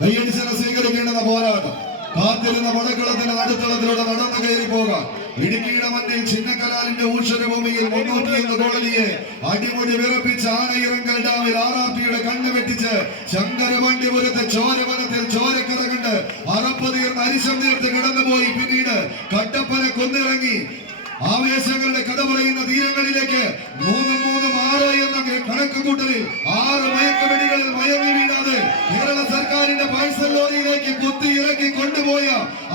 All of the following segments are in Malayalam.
കൈയടിച്ച് സ്വീകരിക്കേണ്ടുന്ന പോരാട്ടം. കാത്തിരുന്ന പടക്കളത്തിന്റെ നടുത്തളത്തിലൂടെ നടന്നു കയറി പോകാം. ഇടുക്കിയുടെ മണ്ണിൽ ചിന്നക്കലാലിന്റെ ഊഷരഭൂമിയിൽ 301 കോളനിയെ അടിമുടി വിറപ്പിച്ച് ആനയിറങ്കൽ ഡാമിൽ RRPയുടെ കണ്ണ് വെട്ടിച്ച് ശങ്കരവണ്ടിപുരത്തെ ചോരവനത്തിൽ ചോരക്കഥ കണ്ട് അറപ്പതീർന്ന് അരിശം തീർത്ത് കടന്നുപോയി. പിന്നീട് കട്ടപ്പന കൊന്നിറങ്ങി ആവേശങ്ങളുടെ കഥ പറയുന്ന തീരങ്ങളിലേക്ക് 3-3-6 എന്ന കണക്ക് കൂട്ടലിൽ 6 മയക്കുവെടികളിൽ മയങ്ങി വീഴാതെ കേരള സർക്കാരിന്റെ പാഴ്സൽ ലോറിയിലേക്ക് കുത്തി ഇറക്കി കൊണ്ടുപോയ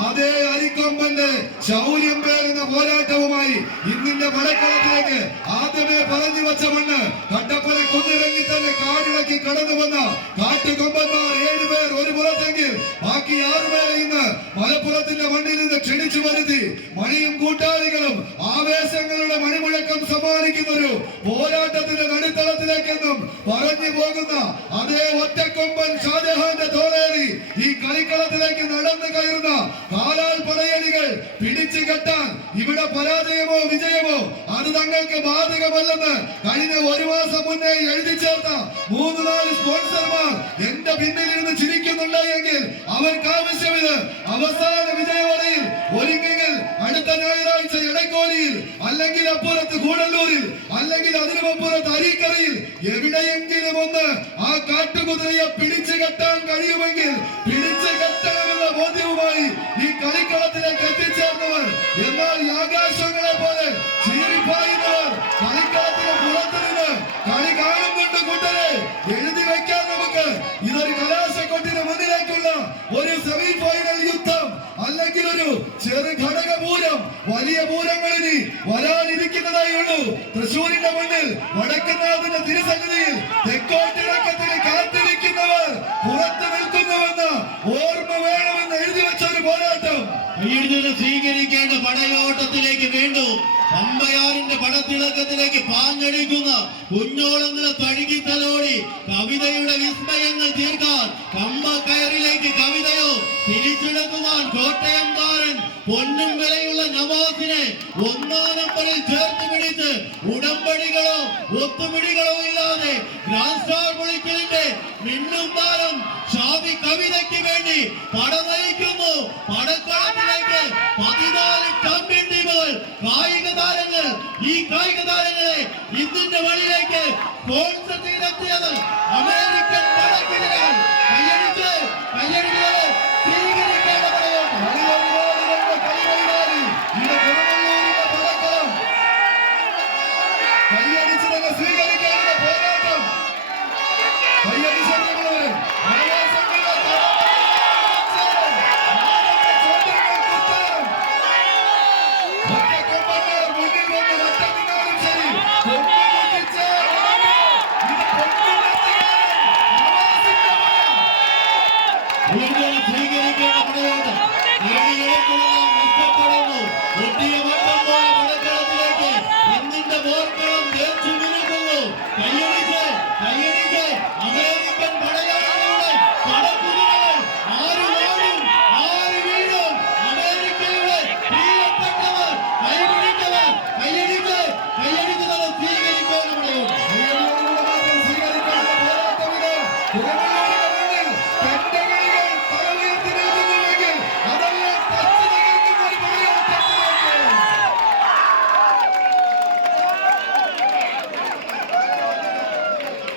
അതേ അരിക്കൊമ്പന്റെ ശൗര്യം പേരുന്ന പോരാട്ടവുമായി ഇന്നിന്റെ പടക്കളത്തിലേക്ക് ആദ്യമേ പറഞ്ഞു വച്ച മണ്ണ് കട്ടപ്പന കൊന്നിറങ്ങി തന്നെ കാടിളക്കി കടന്നു വന്ന കാട്ടുകൊമ്പന്മാർ 7 പേർ ഒരു പുറത്തെങ്കിൽ ബാക്കി 6 പേരെ ഇന്ന് മലപ്പുറത്തിന്റെ മണ്ണിൽ നിന്ന് ക്ഷണിച്ചു വരുത്തി മണിയും കൂട്ടാളികളും ആവേശങ്ങളുടെ മണിമുഴക്കം സമ്മാനിക്കുന്നൊരു പോരാട്ടത്തിന്റെ നടുത്തളത്തിലേക്കെന്നും പറഞ്ഞു പോകുന്ന അതേ ഒറ്റക്കൊമ്പൻ ഷാജഹാന്റെ തോളേറി ഈ കളിക്കളത്തിലേക്ക് നടന്നു കയറുന്ന കാലാൽ പടയണികൾ പിടിച്ചു കെട്ടാൻ ഇവിടെ പരാജയമോ വിജയമോ അത് തങ്ങൾക്ക് ബാധകമല്ലെന്ന് കഴിഞ്ഞ 1 മാസം മുന്നേ എഴുതി ചേർത്ത 3-4 സ്പോൺസർമാർ എന്റെ പിന്നിലിരുന്ന് ചിരിക്കുന്നുണ്ട് എങ്കിൽ അവർക്ക് ആവശ്യമിത് അവസാന വിജയവലയിൽ ഒരുങ്ങെങ്കിൽ അടുത്ത ഞായറാഴ്ച ഇടക്കോലിയിൽ, അല്ലെങ്കിൽ അപ്പുറത്ത് കൂടല്ലൂരിൽ, അല്ലെങ്കിൽ അതിനുമപ്പുറത്ത് അരീക്കരയിൽ എവിടെയെങ്കിലും ഒന്ന് ആ കാട്ടുകുതിരയെ പിടിച്ചു കെട്ടാൻ കഴിയുമെങ്കിൽ പിടിച്ചു കെട്ടണമെന്ന ബോധ്യവുമായി ഈ കളിക്കളത്തിലേക്ക് എത്തിച്ചേർന്നവർ, എന്നാൽ ഈ ആകാശങ്ങളെ പോലെ ചീറിപ്പായുന്നവർ കളിക്കളത്തിന് പുറത്തിരുന്ന് കളി കാണുന്നുണ്ട്. കൂട്ടരെ എഴുതി വയ്ക്കാൻ നമുക്ക് ഇതൊരു കലാശക്കൊട്ടിന് മുന്നിലേക്കുള്ള ഒരു സെമി ഫൈനൽ യുദ്ധം, അല്ലെങ്കിൽ ഒരു ചെറു ഘടകപൂരം. വലിയ പൂരങ്ങളിനി വരാനിരിക്കുന്നതായുള്ളൂ. തൃശ്ശൂരിന്റെ മണ്ണിൽ വടക്കനാഥന്റെ തിരുസന്നിധിയിൽ തെക്കോട്ടിറക്കത്തിന് കാത്തിരിക്കുന്നവർ പുറത്തു നിൽക്കുന്നുവെന്ന് ഓർമ്മ വേണമെന്ന് എഴുതി വെച്ച ഒരു പോരാട്ടം. സ്വീകരിക്കേണ്ട പടയോട്ടത്തിലേക്ക് വീണ്ടും അമ്പയാറിന്റെ പടത്തിളക്കത്തിലേക്ക് പാഞ്ഞടിക്കുന്ന കുഞ്ഞോളങ്ങളെ തഴുകി തലോടി കവിതയുടെ വിസ്മയങ്ങൾ തീർക്കാൻ കമ്പക്കയറിലേക്ക് കവിതയോ തിരിച്ചെടുക്കുവാൻ കോട്ടയംകാരൻ പൊന്നും വിലയുള്ള നവാസിനെ 1-ാം നമ്പറിൽ ചേർത്ത് പിടിച്ച് ഉടമ്പടികളോ ഒത്തുപിടികളോ ഇല്ലാതെ ഗ്രാൻഡ് സ്റ്റാർ പൊളിക്കലിന്റെ മിന്നും താരം ഷാഫി കവിതയ്ക്ക് വേണ്ടി പട നയിക്കുന്നു. പടക്കളത്തിലേക്ക് 14 ചാമ്പ്യൻ ടീമുകൾ, കായിക താരങ്ങൾ. ഈ കായിക താരങ്ങളെ ഇതിന്റെ വഴിയിലേക്ക് സ്പോൺസർ ചെയ്തെത്തിയത് അമേരിക്കൻ പടക്കിരികൾ. കയ്യടിച്ച് സ്വീകരിക്കേണ്ട പടയോട്ടം. കൈയടിച്ച് സ്വീകരിക്കും.